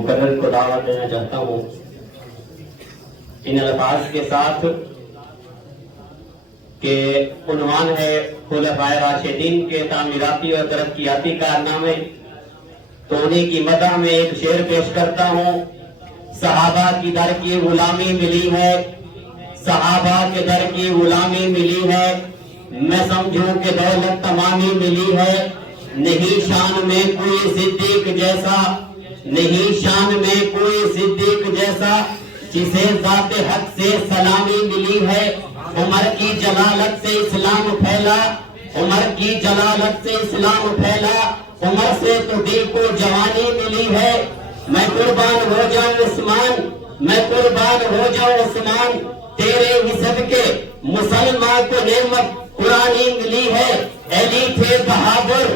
مقرر کو دعوت دینا چاہتا ہوں ان الفاظ کے ساتھ کہ عنوان ہے خلفائے راشدین کے تعمیراتی اور ترقیاتی کارنامے، تو انہیں کی مدح میں ایک شعر پیش کرتا ہوں۔ صحابہ کی در کی غلامی ملی ہے، صحابہ کے در کی غلامی ملی ہے، میں سمجھوں کہ دولت تمامی ملی ہے، نہیں شان میں کوئی صدیق جیسا، نہیں شان میں کوئی صدیق جیسا، جسے ذات حق سے سلامی ملی ہے۔ عمر کی جلالت سے اسلام پھیلا، عمر کی جلالت سے اسلام پھیلا، عمر سے تو دل کو جوانی ملی ہے۔ میں قربان ہو جاؤں عثمان، میں قربان ہو جاؤں عثمان، تیرے ہی صدقے مسلمان کو نعمت قرآنی ملی ہے۔ علی تھے بہادر،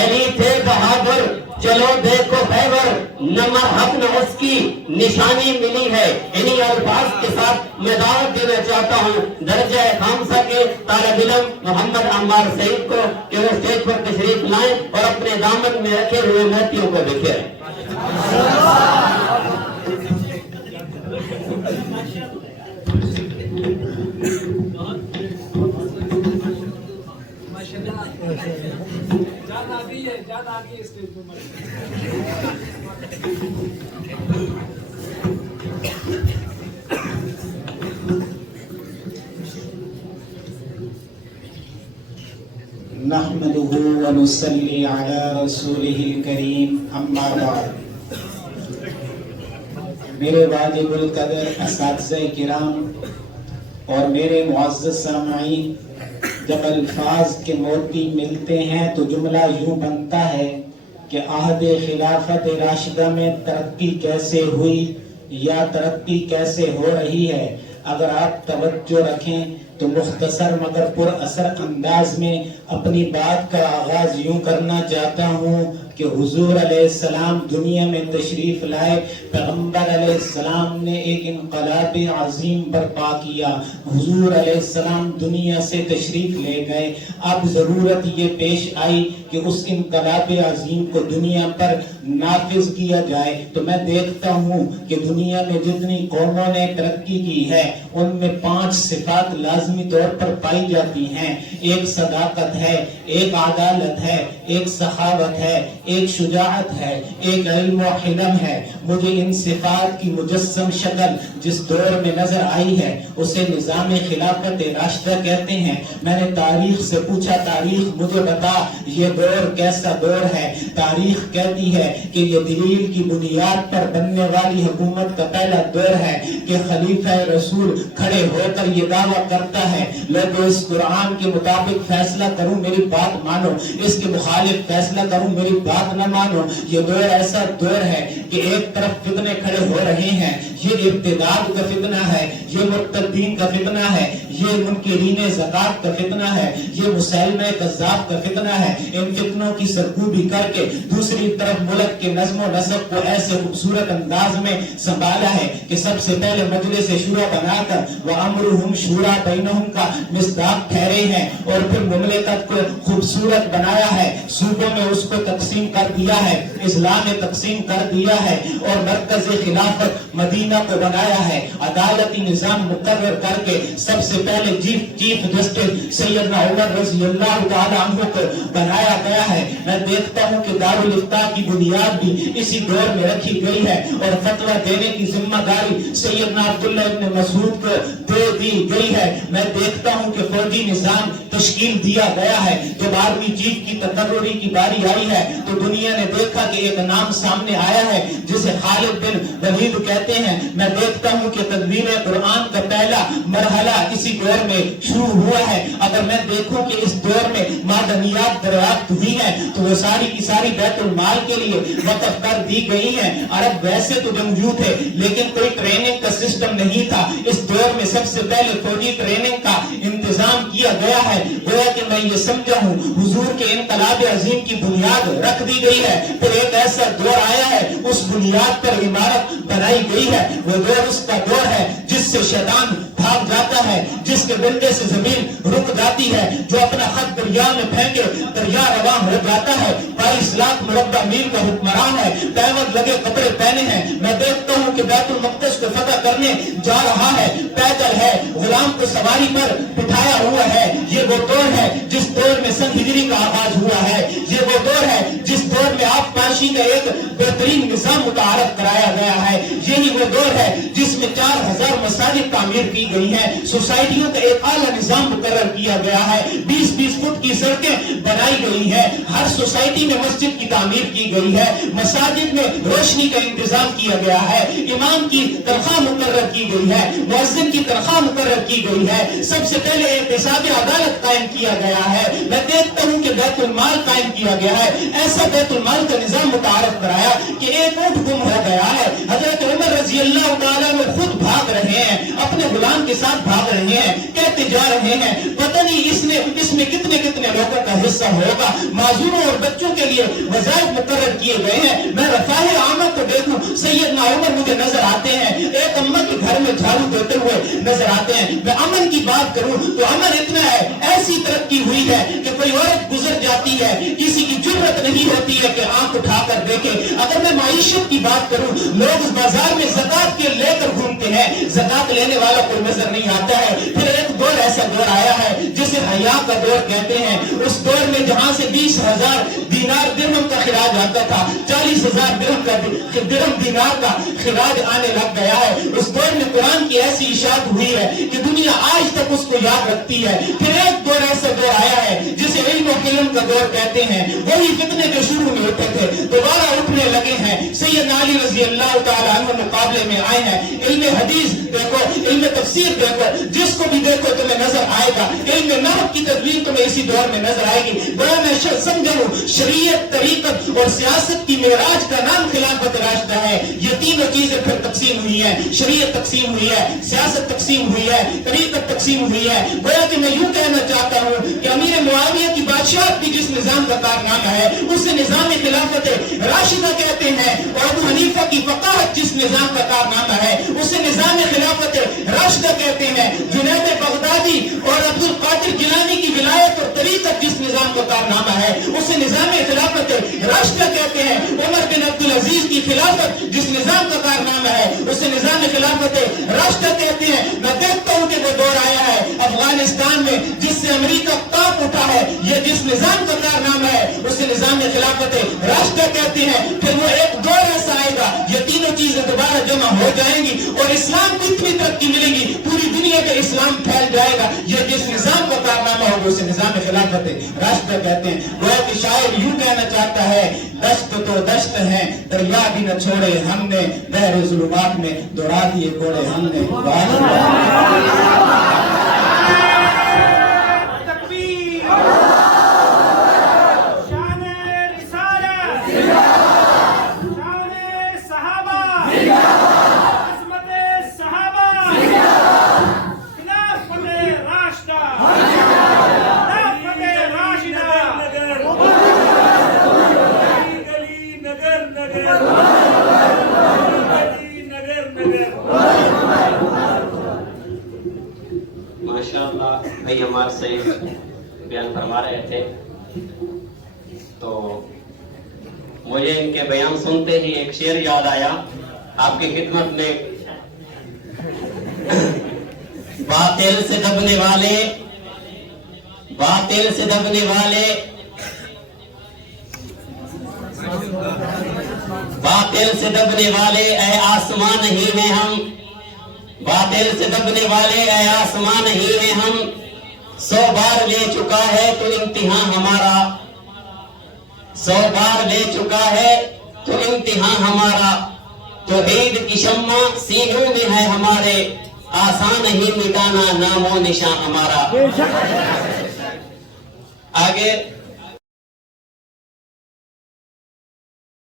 علی تھے بہادر، چلو دیکھو خیبر، نہ مرحب نہ اس کی نشانی ملی ہے۔ انہی الفاظ کے ساتھ میں دعوت دینا چاہتا ہوں درجہ خامسہ کے طالب علم محمد عمار سعید کو کہ وہ اسٹیج پر تشریف لائیں اور اپنے دامن میں رکھے ہوئے موتیوں کو بکھیریں۔ نحمده ونصلي على رسوله الكريم اما بعد۔ میرے واجب القدر اساتذہ کرام اور میرے معزز سامعین، جب الفاظ کے موتی ملتے ہیں تو جملہ یوں بنتا ہے کہ عہد خلافت راشدہ میں ترقی کیسے ہوئی یا ترقی کیسے ہو رہی ہے۔ اگر آپ توجہ رکھیں تو مختصر مگر پر اثر انداز میں اپنی بات کا آغاز یوں کرنا چاہتا ہوں کہ حضور علیہ السلام دنیا میں تشریف لائے، پیغمبر علیہ السلام نے ایک انقلاب عظیم برپا کیا، حضور علیہ السلام دنیا سے تشریف لے گئے۔ اب ضرورت یہ پیش آئی کہ اس انقلاب عظیم کو دنیا پر نافذ کیا جائے۔ تو میں دیکھتا ہوں کہ دنیا میں جتنی قوموں نے ترقی کی ہے ان میں 5 صفات لازمی طور پر پائی جاتی ہیں۔ ایک صداقت ہے، ایک عدالت ہے، ایک سخاوت ہے، ایک شجاعت ہے، ایک علم و حلم ہے۔ مجھے ان صفات کی مجسم شکل جس دور میں نظر آئی ہے اسے نظام خلافت راشدہ کہتے ہیں۔ میں نے تاریخ سے پوچھا، تاریخ مجھے بتا یہ دور کیسا دور ہے؟ تاریخ کہتی ہے کہ یہ دلیل کی بنیاد پر بننے والی حکومت کا پہلا دور ہے کہ خلیفہ رسول کھڑے ہو کر یہ دعویٰ کرتا ہے لوگوں اس قرآن کے مطابق فیصلہ کروں میری بات مانو، اس کے مخالف فیصلہ کروں میری بات نہ مانو۔ یہ دور ایسا دور ہے کہ ایک طرف فتنے کھڑے ہو رہے ہیں، یہ ارتداد کا فتنہ ہے، یہ مرتدین کا فتنہ ہے، یہ منکرین زکات کا فتنہ ہے، یہ مسلمہ کذاب کا فتنہ ہے۔ ان فتنوں کی سرکوبی کر کے دوسری طرف ملک کے نظم و نسق کو ایسے خوبصورت انداز میں سنبھالا ہے کہ سب سے پہلے مجلس شورا بنا کر وَأَمْرُهُمْ شُورَى بَيْنَهُمْ کا مصداق ٹھہرے ہیں، اور پھر مملکت کو خوبصورت بنایا ہے، صوبوں میں اس کو تقسیم کر دیا ہے، اضلاع میں تقسیم کر دیا ہے، اور مرکز خلافت مدینہ کو بنایا ہے۔ عدالتی نظام مقرر کر کے سب سے پہلے چیف جسٹس سیدنا عمر رضی اللہ تعالیٰ عنہ کو بنایا گیا ہے۔ میں دیکھتا ہوں کہ دارالافتاء کی بنیاد بھی اسی دور میں رکھی گئی ہے، اور فتویٰ دینے کی ذمہ داری سیدنا عبداللہ ابن مسعود کو دے دی گئی ہے۔ میں دیکھتا ہوں کہ فوجی نظام تشکیل دیا گیا ہے۔ جب آرمی چیف کی تقرری کی باری آئی ہے تو دنیا نے دیکھا کہ ایک نام سامنے آیا ہے جسے خالد بن ولید کہتے ہیں۔ میں دیکھتا ہوں کہ تدوین قرآن کا پہلا مرحلہ اسی دور میں شروع ہوا ہے۔ اگر میں دیکھوں کہ اس دور میں معدنیات دریافت ہوئی ہیں تو وہ ساری کی ساری بیت المال کے لیے وقف کر دی گئی ہیں۔ عرب ویسے تو جنگجو تھے لیکن کوئی ٹریننگ کا سسٹم نہیں تھا۔ اس دور میں سب سے پہلے فوجی ٹریننگ کا انتظام کیا گیا ہے، گویا کہ میں یہ سمجھا ہوں حضور کے انقلاب عظیم کی بنیاد رکھ دی گئی ہے، پھر ایک ایسا دور آیا ہے اس بنیاد پر عمارت بنائی گئی ہے، وہ دور اس کا دور ہے جس سے شیطان بھاگ جاتا ہے، جس کے بندے سے زمین رک جاتی ہے، جو اپنا خط دریا میں پھینکے دریا رواں ہو جاتا ہے، 22 لاکھ مربع میل کا حکمران ہے، پیوند لگے کپڑے پہنے ہیں، میں دیکھتا ہوں کہ بیت المقدس کو فتح کرنے جا رہا ہے، پیدل ہے، غلام کو سواری پر بٹھایا ہوا ہے۔ یہ وہ دور ہے جس دور میں سن ہجری کا آغاز ہوا ہے، یہ وہ دور ہے جس دور میں آپ پاشی کا ایک بہترین نظام متعارف کرایا گیا ہے، یہی وہ دور ہے جس میں 4000 مساجد تعمیر کی گئی ہیں، سوسائٹیوں کا ایک اعلیٰ نظام مقرر کیا گیا ہے، 20-20 فٹ کی سڑکیں بنائی گئی ہیں، ہر سوسائٹی میں مسجد کی تعمیر کی گئی ہے، مساجد میں روشنی کا انتظام کیا گیا ہے، امام کی تنخواہ مقرر کی گئی ہے، مؤذن کی تنخواہ مقرر کی گئی ہے، سب سے پہلے احتساب عدالت قائم کیا گیا ہے، میں دیکھتا ہوں کہ بیت المال قائم کیا گیا ہے، ایسا بیت المال کا نظام متعارف کرایا کہ ایک اونٹ گم ہو گیا ہے، حضرت عمر رضی اللہ تعالیٰ میں خود بھاگ رہے ہیں، اپنے غلام کے ساتھ بھاگ رہے ہیں، کہتے جا رہے ہیں پتہ نہیں اس میں کتنے لوگوں کا حصہ ہوگا، معذوروں اور بچوں کے لیے وظائف مقرر کیے گئے ہیں، میں رفاہ عامہ کو دیکھوں سیدنا عمر مجھے نظر آتے ہیں، ایک امہ کے گھر میں جھاڑو دیتے ہوئے نظر آتے ہیں، میں امن کی بات کروں تو امن اتنا ہے، ایسی ترقی ہوئی ہے کہ کوئی عورت گزر جاتی ہے کسی کی جرت نہیں ہوتی ہے کہ آنکھ اٹھا کر دیکھے، اگر میں معیشت کی بات کروں لوگ بازار میں زکات کے لے کر گھومتے ہیں، زکات لینے والا کوئی نظر نہیں آتا ہے، پھر ایک دور ایسا دور آیا ہے جسے حیا کا دور کہتے ہیں، اس دور میں جہاں سے 20,000 دینار درہم کا خراج آتا تھا 40,000 درہم دینار کا خراج آنے لگ گیا ہے، اس دور میں قرآن کی ایسی اشاعت ہوئی ہے کہ دنیا آج تک اس کو یاد رکھتی ہے، پھر ایک دور ایسا دور آیا ہے جسے علم و قلم کا دور کہتے ہیں، وہی فتنے جو شروع میں اٹھے تھے دوبارہ اٹھنے لگے ہیں، سیدنا علی رضی اللہ تعالیٰ عنہ مقابلے میں آئے ہیں، علم حدیث دیکھو، علم تفسیر دیکھو، جس کو بھی دیکھو تمہیں نظر آئے گا، علم نحو کی تدوین تمہیں اسی دور میں نظر آئے گی، بڑا میں سمجھا ہوں شریعت، طریقت اور سیاست کی معراج کا نام خلافت راشدہ ہے، یہ تینوں چیزیں پھر تقسیم ہوئی ہیں، شریعت تقسیم ہوئی ہے، سیاست تقسیم ہوئی ہے، طریقت تقسیم ہوئی ہے، گویا کہ میں یوں کہنا چاہتا ہوں کہ امیر معاویہ کی بادشاہت بھی جس نظام کا کارنامہ ہے اسے نظام خلافت راشدہ کہتے ہیں، اور ابو حنیفہ کی فقاہت جس نظام کا کارنامہ ہے اسے نظام خلافت راشدہ کہتے ہیں، جنید بغدادی اور عبد القادر جیلانی کی ولایت اور طریقت جس نظام کا کارنامہ ہے اسے نظام خلافت راشدہ کہتے ہیں، عمر بن عبدالعزیز کی خلافت جس نظام کا کارنامہ ہے اسے نظام خلافت راشدہ کہتے ہیں، میں دیکھتا ہوں کہ وہ دور آیا ہے افغانستان میں جس سے امریکہ کانپ اٹھا ہے، یہ جس نظام کا کارنامہ ہے اسے نظام خلافت راشدہ کہتے ہیں، پھر وہ ایک دور ایسا آئے گا یہ تینوں چیزیں دوبارہ جمع ہو جائیں گی اور اسلام کو اتنی ترقی ملے گی پوری دنیا کا اسلام پھیل جائے گا، یہ جس نظام کا کارنامہ ہوگا اسے نظام خلافت راشدہ کہتے ہیں، وہ کہ شاعر یوں کہنا چاہتا ہے دشت تو دشت ہے دریا بھی نہ چھوڑے ہم نے، بحر ظلمات میں دوڑا دیے گھوڑے ہم نے، بھائی ہمارے صحیح بیان فرما رہے تھے تو مجھے ان کے بیان سنتے ہی ایک شعر یاد آیا آپ کی خدمت میں، باطل سے دبنے والے باطل سے دبنے والے باطل سے دبنے والے اے آسمان نہیں ہیں ہم، باطل سے دبنے والے اے آسمان نہیں ہیں ہم، 100 بار لے چکا ہے تو امتحان ہمارا، 100 بار لے چکا ہے تو امتحان ہمارا، توحید کی شمع سینوں میں ہے ہمارے، آسان نہیں مٹانا نام و نشان ہمارا۔ آگے